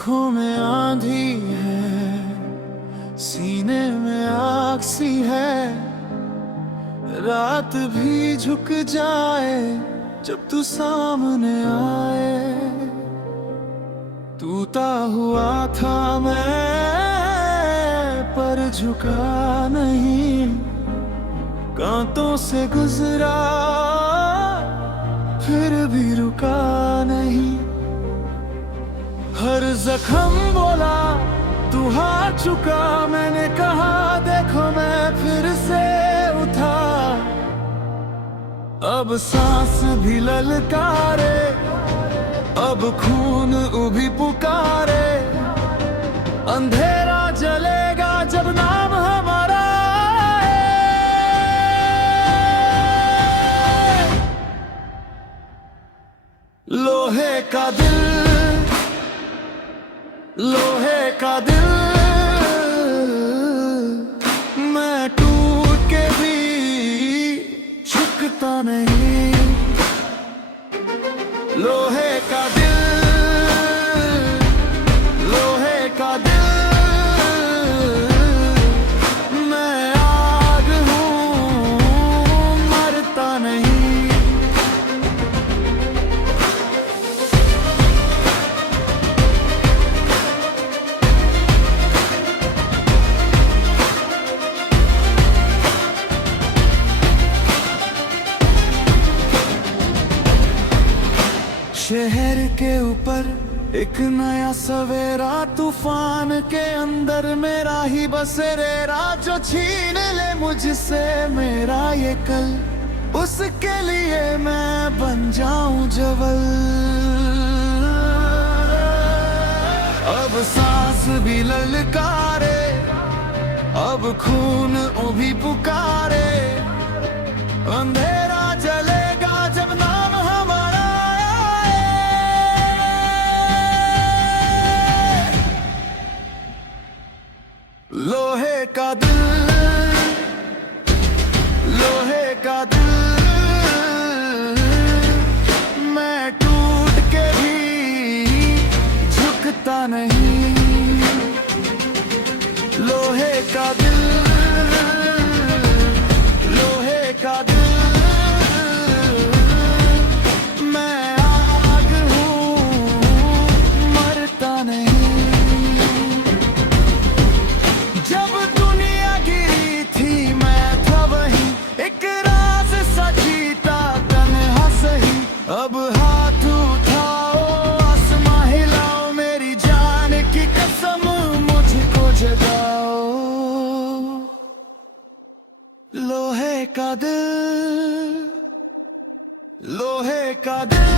आँखों में आंधी है, सीने में आग सी है। रात भी झुक जाए जब तू सामने आए। टूटा हुआ था मैं पर झुका नहीं, कांटों से गुजरा फिर भी रुका नहीं। हर जख्म बोला तू हार चुका, मैंने कहा देखो मैं फिर से उठा। अब सांस भी ललकारे, अब खून उभी पुकारे। अंधेरा जलेगा जब नाम हमारा आए। लोहे का दिल, लोहे का दिल, मैं टूट के भी झुकता नहीं। लोहे का दिल, लोहे का दिल, मैं आग हूँ मरता नहीं। शहर के ऊपर एक नया सवेरा, तूफान के अंदर मेरा ही बसेरा। जो छीन ले मुझसे मेरा ये कल, उसके लिए मैं बन जाऊं जवल। अब सांस भी ललकारे, अब खून भी पुकारे। अंधेरा जलेगा जब नाम हमारा आए। लोहे का दिल, लोहे का दिल, मैं टूट के भी झुकता नहीं। लोहे का दिल, लोहे का दिल, मैं आग हूँ मरता नहीं। जब दुनिया गिरी थी मैं था वहीं, एक राज सा जीता तन्हा सही। अब हाथ उठाओ आसमां हिलाओ, मेरी जान की कसम मुझको जगाओ। लोहे का दिल, लोहे का दिल।